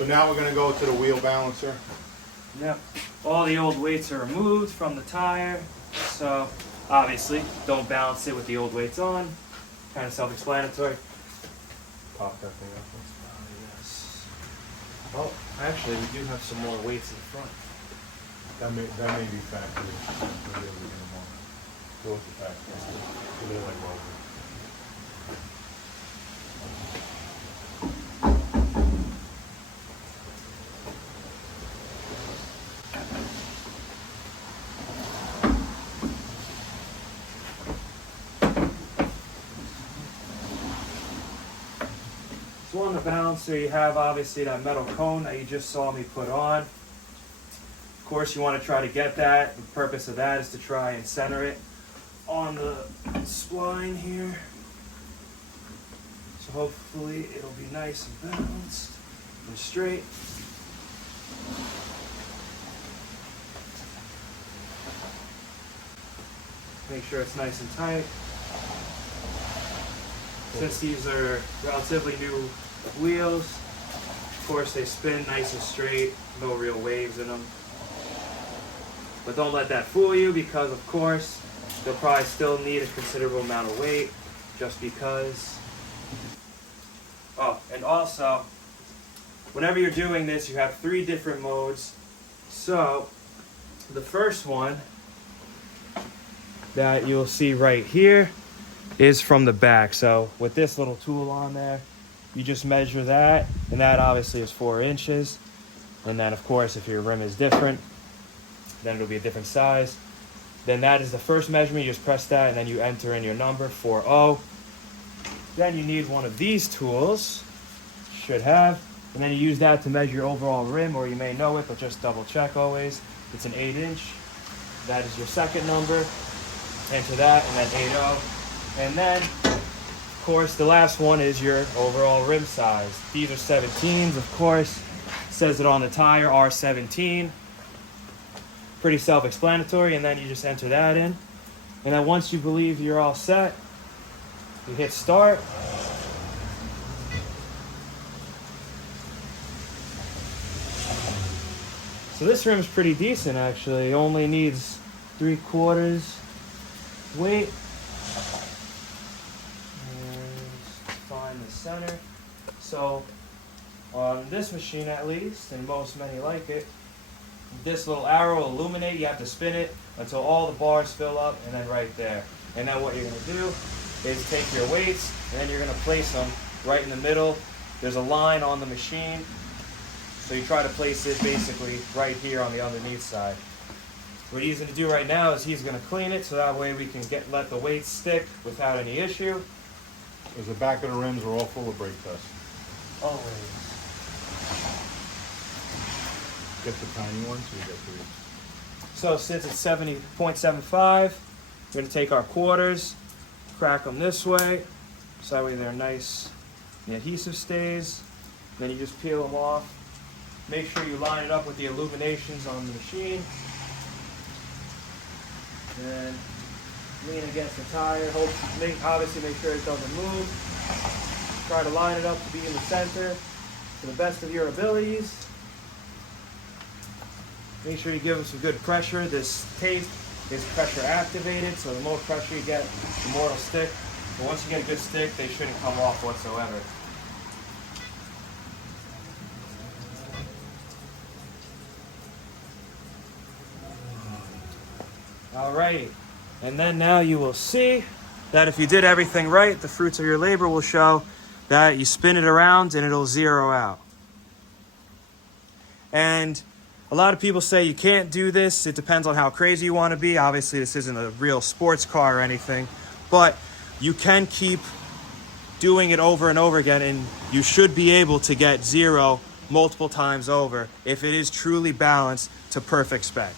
So now we're gonna go to the wheel balancer. Yep. All the old weights are removed from the tire. So obviously don't balance it with the old weights on. Kind of self-explanatory. Pop that thing up. Yes. Oh, actually we do have some more weights in the front. That may be factory. Maybe we're gonna want to go with the factory. They're like Rover. So on the balancer you have obviously that metal cone that you just saw me put on. Of course you want to try to get that. The purpose of that is to try and center it on the spline here. So hopefully it'll be nice and balanced and straight. Make sure it's nice and tight. Since these are relatively new wheels, of course they spin nice and straight, no real waves in them. But don't let that fool you, because of course they'll probably still need a considerable amount of weight just because. Oh, and also, whenever you're doing this, you have 3 different modes. So the first one that you'll see right here is from the back. So with this little tool on there, you just measure that, and that obviously is 4 inches. And then of course if your rim is different, then it'll be a different size. Then that is the first measurement. You just press that and then you enter in your number, 40. Then you need one of these tools, should have, and then you use that to measure your overall rim, or you may know it, but just double check always. It's an 8-inch. That is your second number. Enter that and then 80. And then, of course, the last one is your overall rim size. These are 17s, of course. It says it on the tire, R17. Pretty self-explanatory, and then you just enter that in. And then once you believe you're all set, you hit start. So this rim is pretty decent, actually. It only needs 3/4 weight. Find the center. So on this machine at least, and most many like it, this little arrow will illuminate. You have to spin it until all the bars fill up, and then right there. And then what you're going to do is take your weights and then you're going to place them right in the middle. There's a line on the machine, so you try to place it basically right here on the underneath side. What he's going to do right now is he's going to clean it so that way we can let the weights stick without any issue. Because the back of the rims are all full of brake dust. Always. Get the tiny ones, so you get 3. So since it's 70.75, we're going to take our quarters, crack them this way, so that way they're nice, the adhesive stays. Then you just peel them off. Make sure you line it up with the illuminations on the machine. And lean against the tire. Obviously make sure it doesn't move. Try to line it up to be in the center to the best of your abilities. Make sure you give them some good pressure. This tape is pressure activated, so the more pressure you get, the more it'll stick. But once you get a good stick, they shouldn't come off whatsoever. All right, and then now you will see that if you did everything right, the fruits of your labor will show that you spin it around and it'll zero out. And a lot of people say you can't do this. It depends on how crazy you want to be. Obviously, this isn't a real sports car or anything, but you can keep doing it over and over again, and you should be able to get 0 multiple times over if it is truly balanced to perfect spec.